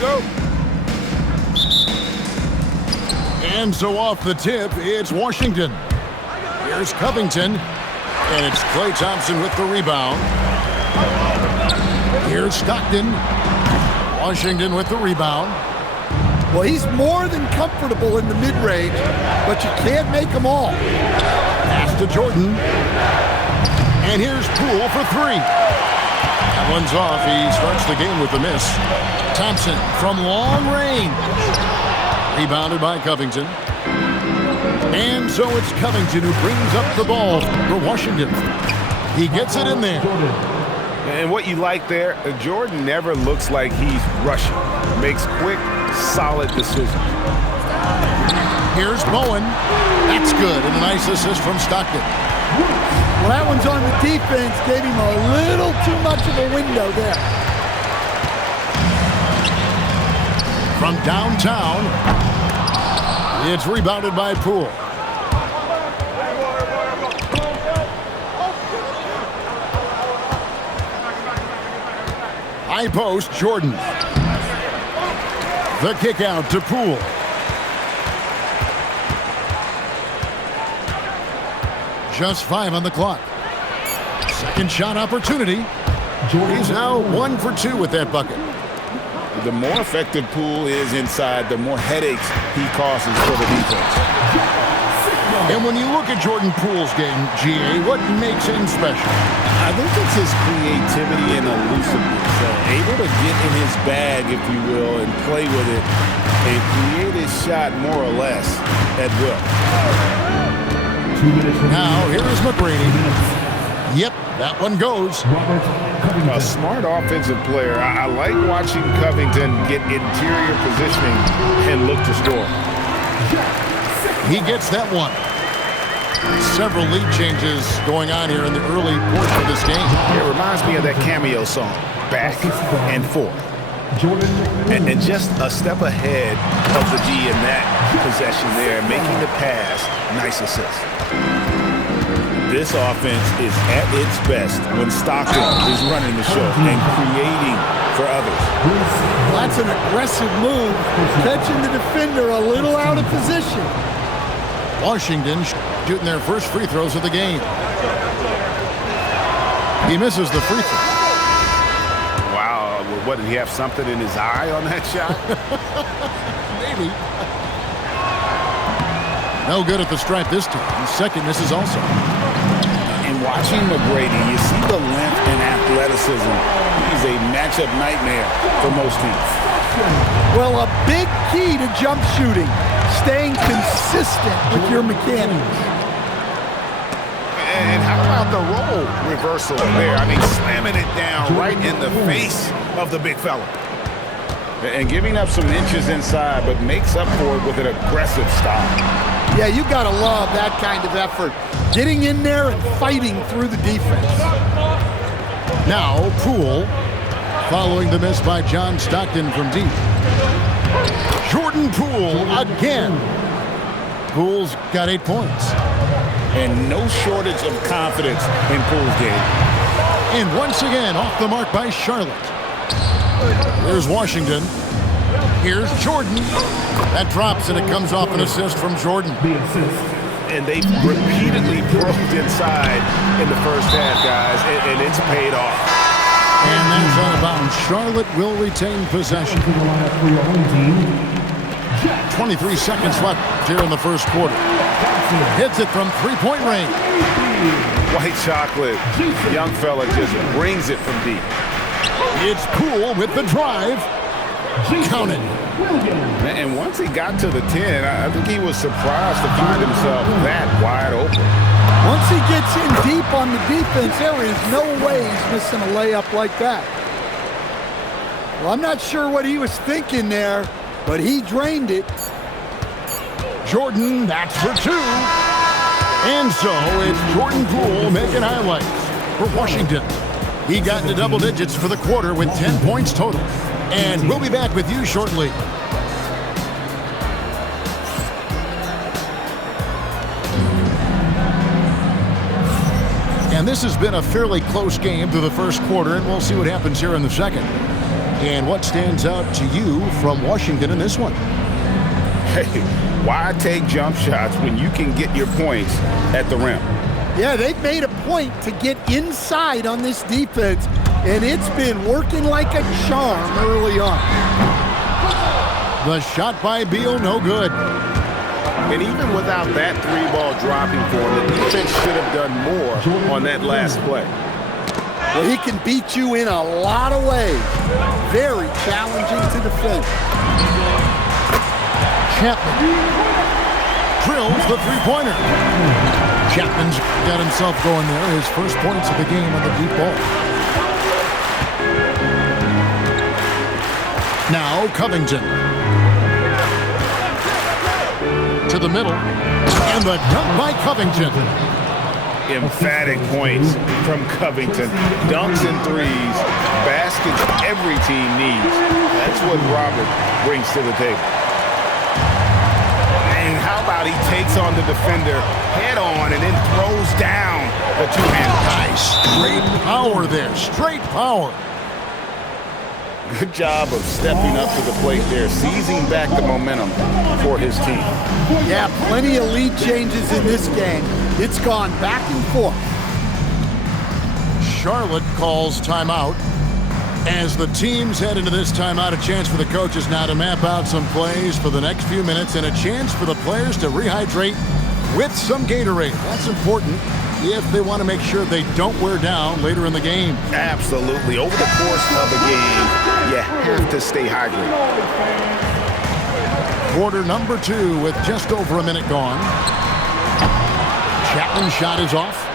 go. And so off the tip, it's Washington. Here's Covington. And it's Klay Thompson with the rebound. Here's Stockton. Washington with the rebound. Well, he's more than comfortable in the mid-range, but you can't make them all. Pass to Jordan. And here's Poole for three. That one's off. He starts the game with a miss. Thompson from long range. Rebounded by Covington. And so it's Covington who brings up the ball for Washington. He gets it in there. And what you like there, Jordan never looks like he's rushing. Makes quick, solid decisions. Here's Bowen. That's good. And a nice assist from Stockton. Well, that one's on the defense. Gave him a little too much of a window there. From downtown, it's rebounded by Poole. High post, Jordan. The kick out to Poole. Just 5 on the clock. Second shot opportunity. He's now 1 for 2 with that bucket. The more effective Poole is inside, the more headaches he causes for the defense. And when you look at Jordan Poole's game, GA, what makes him special? I think it's his creativity and elusiveness. Able to get in his bag, if you will, and play with it and create his shot more or less at will. Now, here is McGrady. Yep, that one goes. A smart offensive player. I like watching Covington get interior positioning and look to score. He gets that one. Several lead changes going on here in the early portion of this game. It reminds me of that Cameo song, Back and Forth. And just a step ahead of the D in that possession there, making the pass. Nice assist. This offense is at its best when Stockton is running the show and creating for others. That's an aggressive move, catching the defender a little out of position. Washington shooting their first free throws of the game. He misses the free throw. Wow, what, did he have something in his eye on that shot? Maybe. No good at the stripe this time. The second misses also. And watching McGrady, you see the length and athleticism. He's a matchup nightmare for most teams. Well, a big key to jump shooting, staying consistent with your mechanics. And how about the role reversal there? I mean, slamming it down right in the face of the big fella. And giving up some inches inside, but makes up for it with an aggressive stop. Yeah, you got to love that kind of effort. Getting in there and fighting through the defense. Now, Poole, following the miss by John Stockton from deep. Jordan Poole again. Poole's got 8 points. And no shortage of confidence in Poole's game. And once again, off the mark by Charlotte. Here's Washington. Here's Jordan. That drops, and it comes off an assist from Jordan. And they repeatedly probed inside in the first half, guys, and it's paid off. And that's out of bounds. Charlotte will retain possession. 23 seconds left here in the first quarter. Hits it from three-point range. White chocolate, young fella just brings it from deep. It's Poole with the drive. Count it. And once he got to the 10, I think he was surprised to find himself that wide open. Once he gets in deep on the defense, there is no way he's missing a layup like that. Well, I'm not sure what he was thinking there, but he drained it. Jordan, that's for 2. And so it's Jordan Poole making highlights for Washington. He got into double digits for the quarter with 10 points total. And we'll be back with you shortly. And this has been a fairly close game through the first quarter, and we'll see what happens here in the second. And what stands out to you from Washington in this one? Hey, why take jump shots when you can get your points at the rim? Yeah, they've made a point to get inside on this defense, and it's been working like a charm early on. The shot by Beal, no good. And even without that three ball dropping for him, the defense should have done more on that last play. Well, he can beat you in a lot of ways. Very challenging to defend. Chapman drills the three-pointer. Chapman's got himself going there. His first points of the game on the deep ball. Now Covington. To the middle. And the dunk by Covington. Emphatic points from Covington. Dunks and threes. Baskets every team needs. That's what Robert brings to the table. And how about he takes on the defender head on and then throws down the two-handed. Nice. Straight power there. Straight power. Good job of stepping up to the plate there, seizing back the momentum for his team. Yeah, plenty of lead changes in this game. It's gone back and forth. Charlotte calls timeout. As the teams head into this timeout, a chance for the coaches now to map out some plays for the next few minutes and a chance for the players to rehydrate with some Gatorade. That's important if they want to make sure they don't wear down later in the game. Absolutely. Over the course of a game, you have to stay hydrated. Quarter number 2 with just over a minute gone. Chapman's shot is off.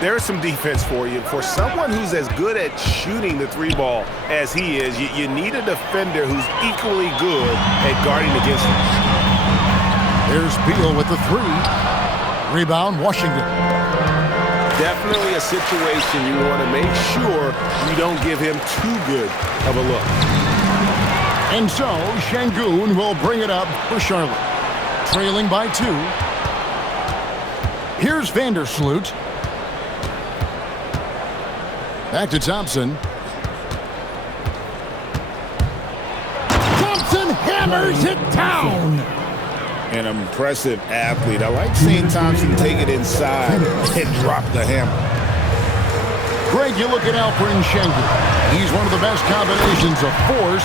There's some defense for you. For someone who's as good at shooting the three ball as he is, you need a defender who's equally good at guarding against him. There's Beal with the three. Rebound, Washington. Definitely a situation you want to make sure you don't give him too good of a look. And so, Şengün will bring it up for Charlotte. Trailing by 2. Here's Vandersloot. Back to Thompson. Thompson hammers it down. An impressive athlete. I like seeing Thompson take it inside and drop the hammer. Greg, you look at Alperen Şengün. He's one of the best combinations of force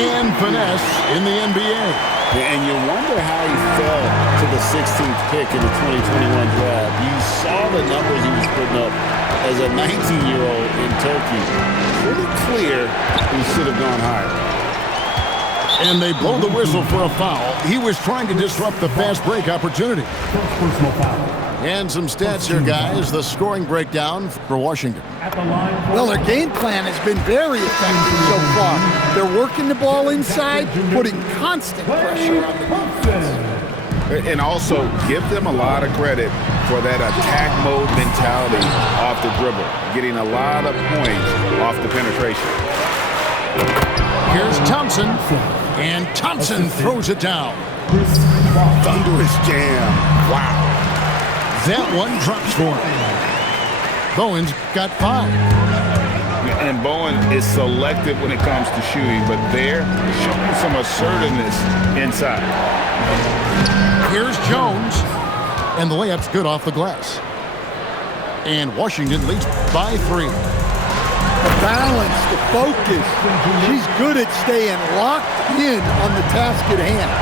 and finesse in the NBA. And you wonder how he fell to the 16th pick in the 2021 draft. You saw the numbers he was putting up as a 19-year-old in Turkey. Pretty clear he should have gone higher. And they blow the whistle for a foul. He was trying to disrupt the fast break opportunity. And some stats here, guys. The scoring breakdown for Washington. Well, their game plan has been very effective so far. They're working the ball inside, putting constant pressure on the defense. And also give them a lot of credit for that attack mode mentality off the dribble, getting a lot of points off the penetration. Here's Thompson, and Thompson throws it down. Thunderous jam. Wow. That one drops for him. Bowen's got 5. And Bowen is selective when it comes to shooting, but they're showing some assertiveness inside. Here's Jones, and the layup's good off the glass. And Washington leads by 3. The balance, the focus. She's good at staying locked in on the task at hand.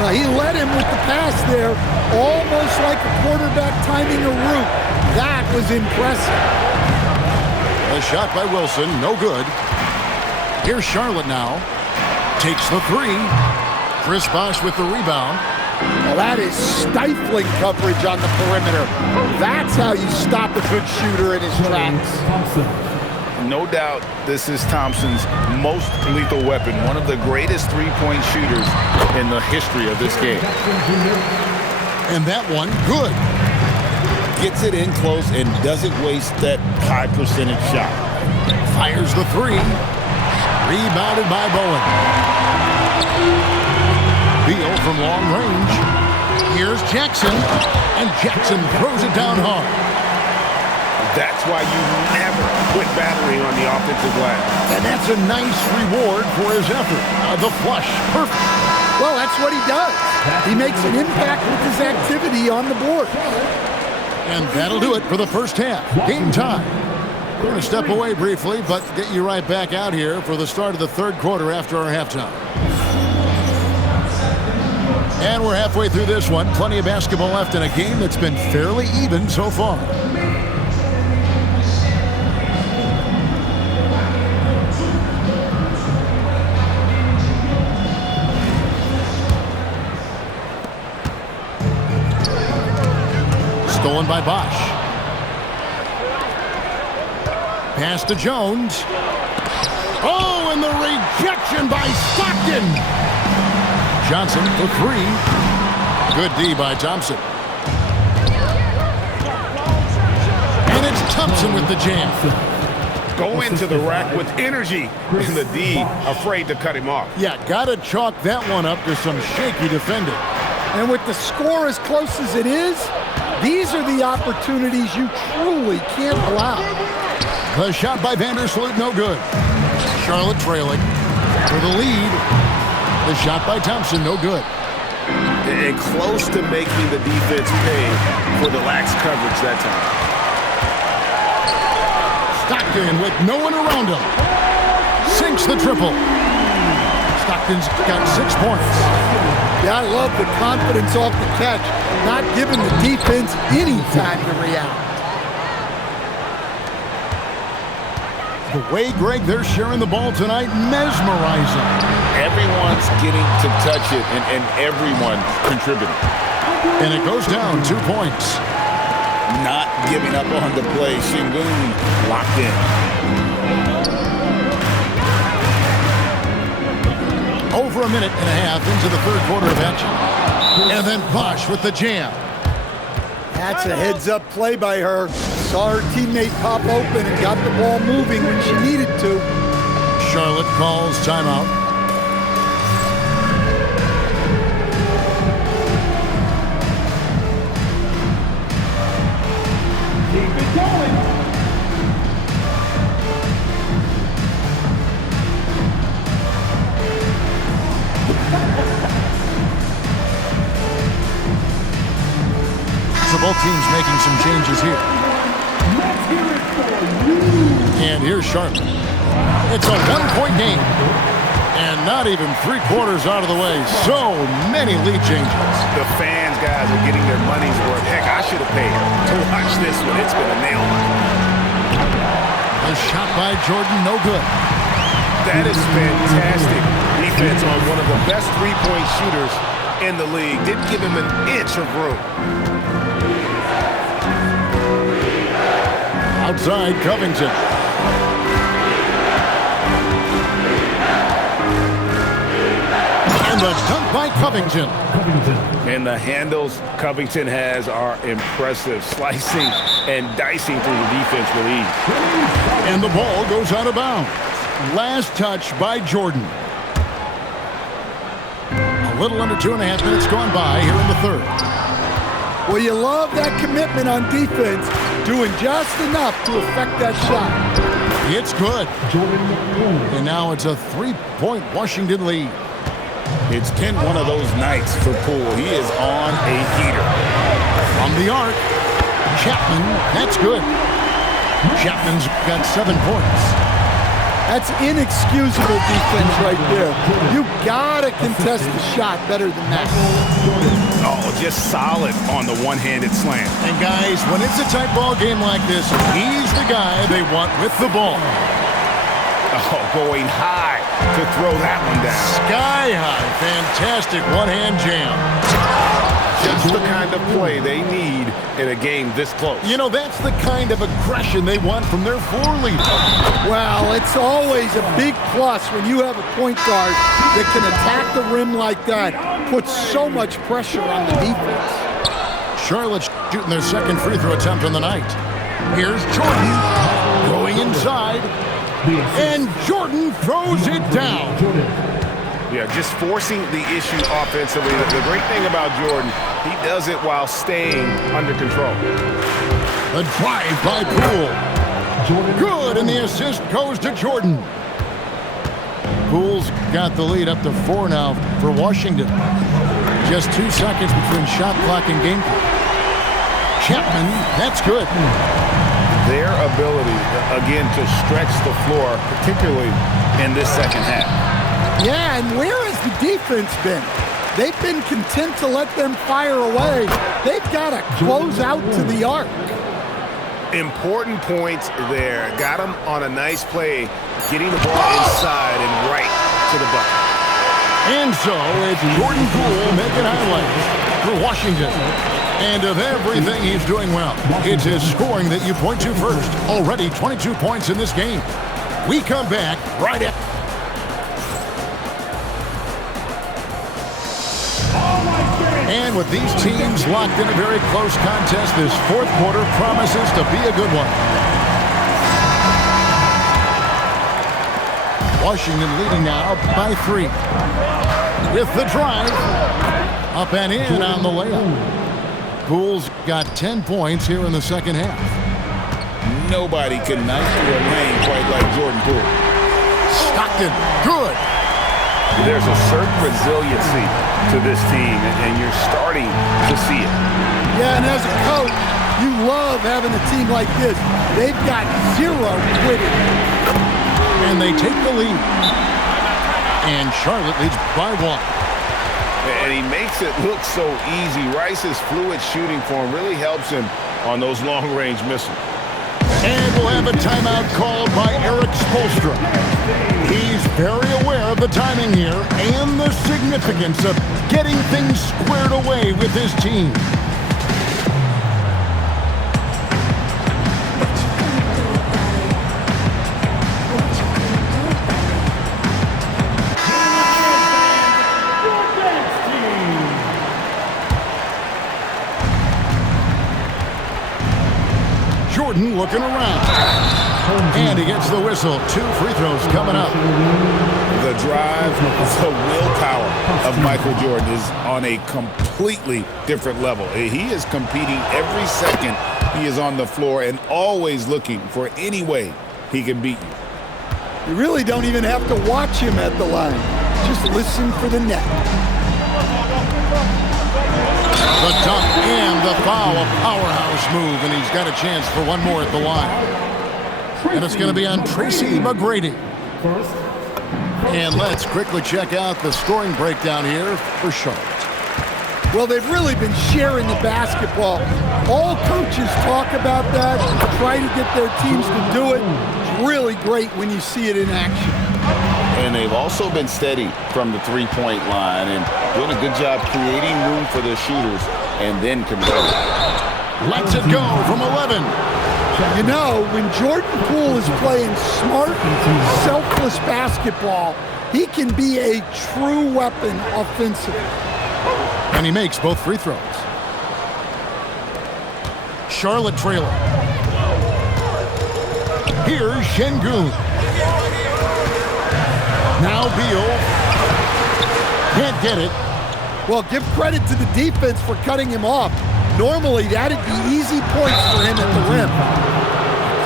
Now, he led him with the pass there, almost like a quarterback timing a route. That was impressive. A shot by Wilson, no good. Here's Charlotte now. Takes the 3. Chris Bosh with the rebound. Well, that is stifling coverage on the perimeter. That's how you stop a good shooter in his tracks. No doubt this is Thompson's most lethal weapon, one of the greatest three-point shooters in the history of this game. And that one, good. Gets it in close and doesn't waste that high percentage shot. Fires the 3. Rebounded by Bowen. Beal from long range. Here's Jackson, and Jackson throws it down hard. That's why you never quit battering on the offensive glass. And that's a nice reward for his effort. The flush, perfect. Well, that's what he does. He makes an impact with his activity on the board. And that'll do it for the first half. Game time. We're going to step away briefly, but get you right back out here for the start of the third quarter after our halftime. And we're halfway through this one. Plenty of basketball left in a game that's been fairly even so far. Stolen by Bosch. Pass to Jones. Oh, and the rejection by Stockton. Johnson for three. Good D by Thompson. And it's Thompson with the jam. Go into the rack with energy. And the D afraid to cut him off. Yeah, gotta chalk that one up to some shaky defending. And with the score as close as it is, these are the opportunities you truly can't allow. The shot by Vandersloot, no good. Charlotte trailing for the lead. The shot by Thompson, no good. And close to making the defense pay for the lax coverage that time. Stockton with no one around him. Sinks the triple. Stockton's got 6 points. Yeah, I love the confidence off the catch, not giving the defense any time to react. The way, Greg, they're sharing the ball tonight, mesmerizing. Everyone's getting to touch it, and everyone contributing. And it goes down 2 points. Not giving up on the play. Sengun locked in. Over a minute and a half into the third quarter of action. And then Bosch with the jam. That's a heads-up play by her. Saw her teammate pop open and got the ball moving when she needed to. Charlotte calls timeout. Keep it going. So both teams making some changes here. And here's Charlotte. It's a 1-point game. And not even 3/4 out of the way. So many lead changes. The fans, guys, are getting their money's worth. Heck, I should have paid to watch this one. It's been a nail. A shot by Jordan, no good. That is fantastic defense on one of the best three-point shooters in the league. Didn't give him an inch of room. Outside, Covington. And the dunk by Covington. And the handles Covington has are impressive. Slicing and dicing through the defense with ease. And the ball goes out of bounds. Last touch by Jordan. A little under 2.5 minutes gone by here in the third. Well, you love that commitment on defense, doing just enough to affect that shot. It's good. And now it's a 3-point Washington lead. It's been one of those nights for Poole. He is on a heater. From the arc, Chapman, that's good. Chapman's got 7 points. That's inexcusable defense right there. You gotta contest the shot better than that. Oh, just solid on the one-handed slam. And guys, when it's a tight ball game like this, he's the guy they want with the ball. Oh, going high to throw that one down. Sky high, fantastic one-hand jam. Just the kind of play they need in a game this close. You know, that's the kind of aggression they want from their floor leader. Well, it's always a big plus when you have a point guard that can attack the rim like that. Puts so much pressure on the defense. Charlotte's shooting their second free throw attempt on the night. Here's Jordan going inside. And Jordan throws it down. Yeah, just forcing the issue offensively. The great thing about Jordan, he does it while staying under control. The drive by Poole. Good, and the assist goes to Jordan. Poole's got the lead up to 4 now for Washington. Just 2 seconds between shot clock and game clock. Chapman, that's good. Their ability, again, to stretch the floor, particularly in this second half. Yeah, and where has the defense been? They've been content to let them fire away. They've got to close out to the arc. Important points there. Got him on a nice play, getting the ball inside and right to the bucket. And so it's Jordan Poole making highlights for Washington. And of everything he's doing well, it's his scoring that you point to first. Already 22 points in this game. We come back right after. And with these teams locked in a very close contest, this fourth quarter promises to be a good one. Washington leading now by 3. With the drive, up and in on the layup. Poole's got 10 points here in the second half. Nobody can knife through a lane quite like Jordan Poole. Stockton, good. There's a certain resiliency to this team, and you're starting to see it. Yeah, and as a coach, you love having a team like this. They've got 0 quitting. And they take the lead. And Charlotte leads by 1. And he makes it look so easy. Rice's fluid shooting form really helps him on those long-range missiles. And we'll have a timeout called by Eric Spoelstra. He's very aware of the timing here and the significance of getting things squared away with his team. Jordan looking around. And he gets the whistle. 2 free throws coming up. The drive, the willpower of Michael Jordan is on a completely different level. He is competing every second he is on the floor and always looking for any way he can beat you. You really don't even have to watch him at the line. Just listen for the net. The dunk and the foul, a powerhouse move, and he's got a chance for one more at the line. And it's going to be on Tracy McGrady. And let's quickly check out the scoring breakdown here for Charlotte. Well, they've really been sharing the basketball. All coaches talk about that, try to get their teams to do it. It's really great when you see it in action. And they've also been steady from the three-point line and doing a good job creating room for their shooters and then converting. Lets it go from 11. You know, when Jordan Poole is playing smart, selfless basketball, he can be a true weapon offensively. And he makes both free throws. Charlotte trailing. Here's Şengün. Now Beal. Can't get it. Well, give credit to the defense for cutting him off. Normally, that'd be easy points for him at the rim.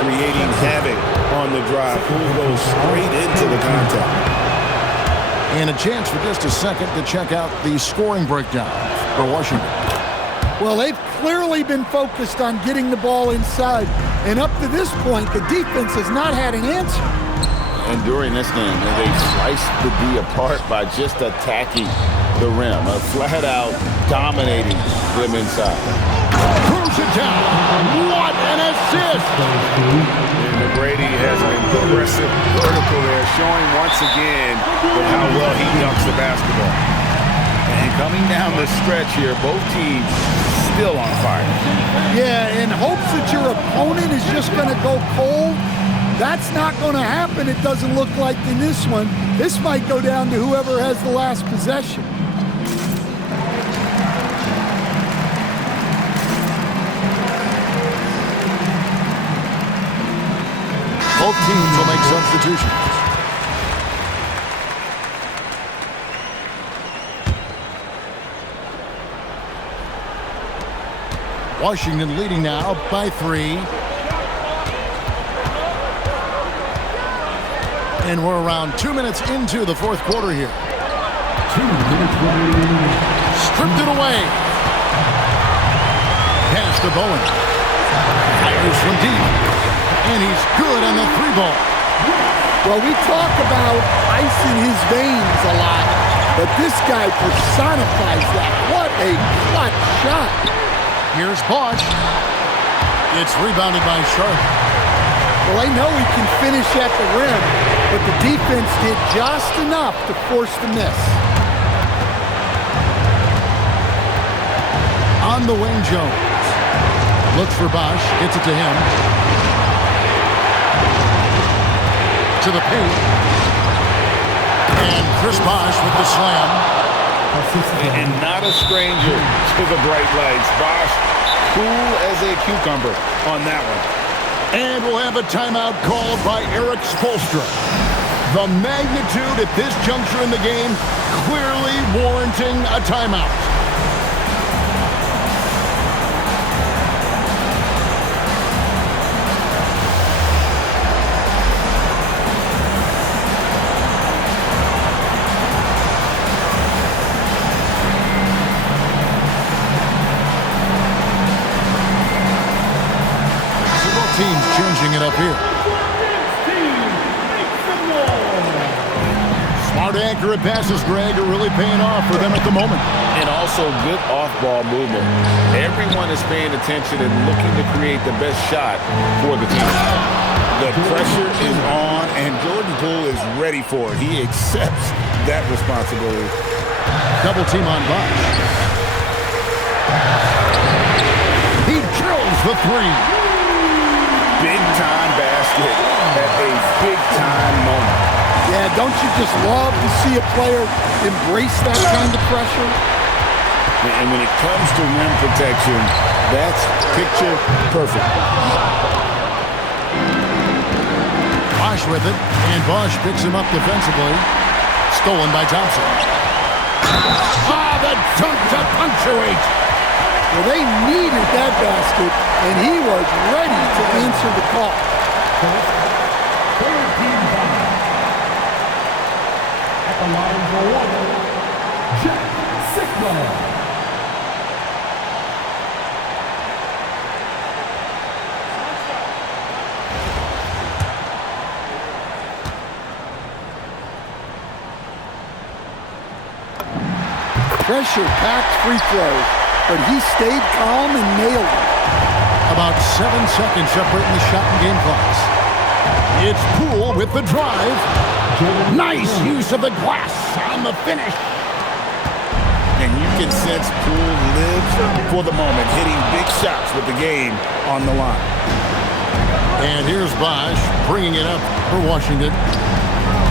Creating havoc on the drive. Poole goes straight into the contact. And a chance for just a second to check out the scoring breakdown for Washington. Well, they've clearly been focused on getting the ball inside. And up to this point, the defense has not had an answer. And during this game, they sliced the D apart by just attacking the rim, flat-out dominating them inside. Throws it down. What an assist! And McGrady has an impressive vertical there, showing once again with how well he dunks the basketball. And coming down the stretch here, both teams still on fire. Yeah, in hopes that your opponent is just going to go cold. That's not going to happen, it doesn't look like in this one. This might go down to whoever has the last possession. Both teams will make substitutions. Washington leading now by 3. And we're around 2 minutes into the fourth quarter here. 2 minutes remaining. Stripped it away. Pass to Bowen. Fires from deep. And he's good on the 3-ball. Well, we talk about ice in his veins a lot, but this guy personifies that. What a clutch shot. Here's Bosch. It's rebounded by Sharp. Well, I know he can finish at the rim, but the defense did just enough to force the miss. On the wing, Jones. Looks for Bosch. Gets it to him. To the paint. And Chris Bosch with the slam. And not a stranger to the bright lights. Bosch, cool as a cucumber on that one. And we'll have a timeout called by Eric Spoelstra. The magnitude at this juncture in the game clearly warranting a timeout. Teams changing it up here. Smart, accurate passes, Greg, are really paying off for them at the moment. And also good off-ball movement. Everyone is paying attention and looking to create the best shot for the team. The pressure is on, and Jordan Poole is ready for it. He accepts that responsibility. Double team on Bosch. He drills the 3. Big-time basket at a big-time moment. Yeah, don't you just love to see a player embrace that kind of pressure? And when it comes to rim protection, that's picture perfect. Bosch with it, and Bosch picks him up defensively. Stolen by Thompson. The dunk to punctuate. Well, they needed that basket, and he was ready to answer the call. Third team foul. At the line for one, Jack Sikma. Pressure-packed free throws, but he stayed calm and nailed it. About 7 seconds separating the shot and game clocks. It's Poole with the drive. Nice use of the glass on the finish. And you can sense Poole lives for the moment, hitting big shots with the game on the line. And here's Bosch bringing it up for Washington.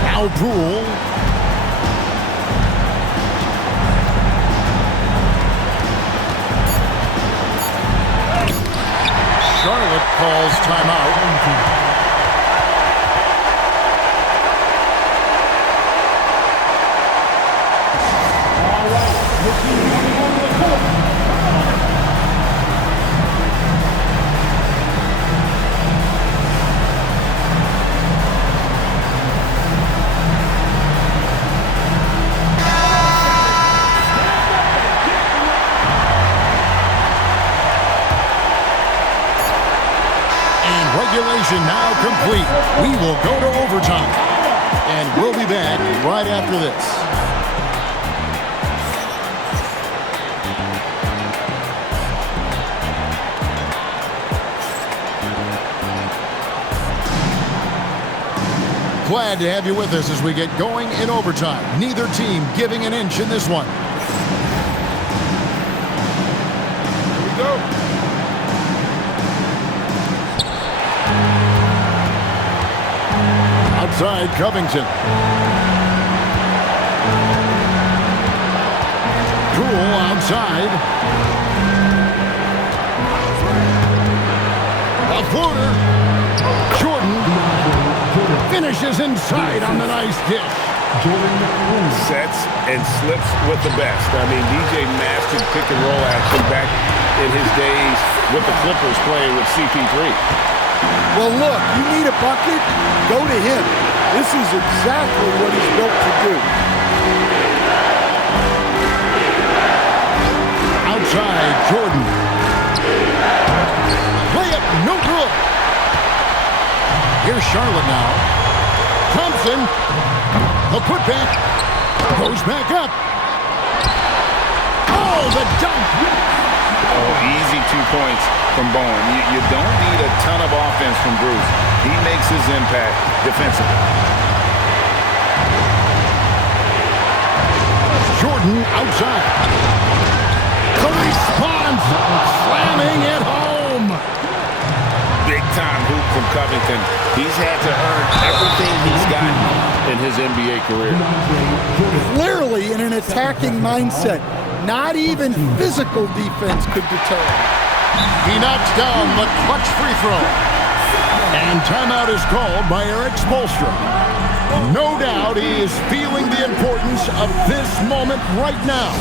Now Poole. Charlotte calls timeout. Regulation now complete. We will go to overtime. And we'll be back right after this. Glad to have you with us as we get going in overtime. Neither team giving an inch in this one. Here we go. Outside Covington. Poole outside. A floater. Jordan finishes inside on the nice dish. Sets and slips with the best. I mean, DJ mastered pick and roll action back in his days with the Clippers playing with CP3. Well, look, you need a bucket, go to him. This is exactly what he's built to do. Outside, Jordan. Layup, no good. Here's Charlotte now. Thompson. The putback. Goes back up. Oh, the dunk. Oh, easy 2 points from Bowen. You don't need a ton of offense from Bruce. He makes his impact defensively. Jordan outside. The response. Slamming it home. Big-time hoop from Covington. He's had to earn everything he's gotten in his NBA career. Clearly in an attacking mindset. Not even physical defense could deter him. He knocks down the clutch free throw. And timeout is called by Erik Spoelstra. No doubt he is feeling the importance of this moment right now.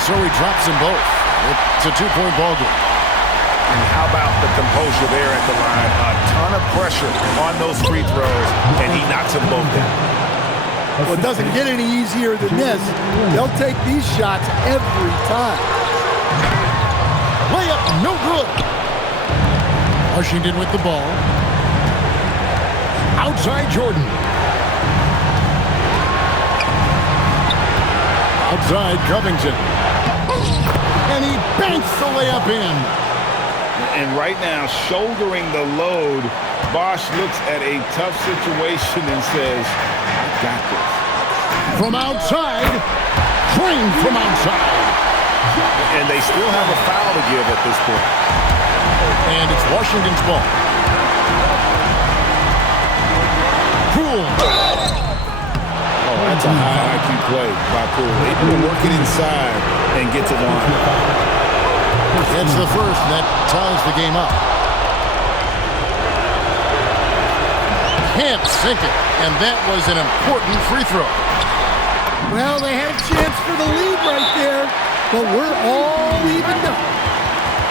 So he drops them both. It's a 2-point ball game. And how about the composure there at the line? A ton of pressure on those free throws, and he knocks them both down. Well, it doesn't get any easier than this. They'll take these shots every time. Layup, no good. Washington with the ball. Outside Jordan. Outside Covington. And he banks the layup in. And right now, shouldering the load, Bosh looks at a tough situation and says, I got this. From outside, trained from outside. And they still have a foul to give at this point. And it's Washington's ball. Poole. Oh, that's a high IQ play by Poole. Able to work it inside and get to the line. That's the first that ties the game up. Can't sink it, and that was an important free throw. Well, they had a chance for the lead right there, but we're all evened up.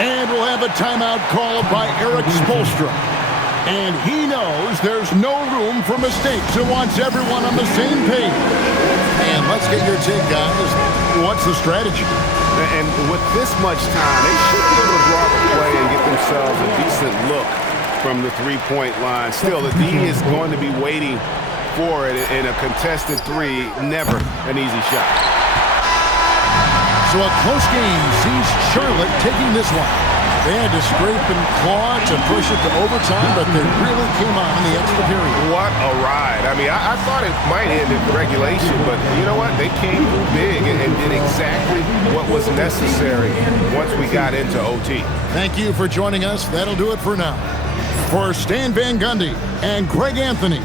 And we'll have a timeout called by Erik Spoelstra. And he knows there's no room for mistakes and wants everyone on the same page. And let's get your take, guys. What's the strategy? And with this much time, they should be able to draw the play and get themselves a decent look from the three-point line. Still, the D is going to be waiting for it in a contested three. Never an easy shot. So a close game sees Charlotte taking this one. They had to scrape and claw to push it to overtime, but they really came on in the extra period. What a ride. I mean, I thought it might end in regulation, but you know what? They came big and did exactly what was necessary once we got into OT. Thank you for joining us. That'll do it for now. For Stan Van Gundy and Greg Anthony.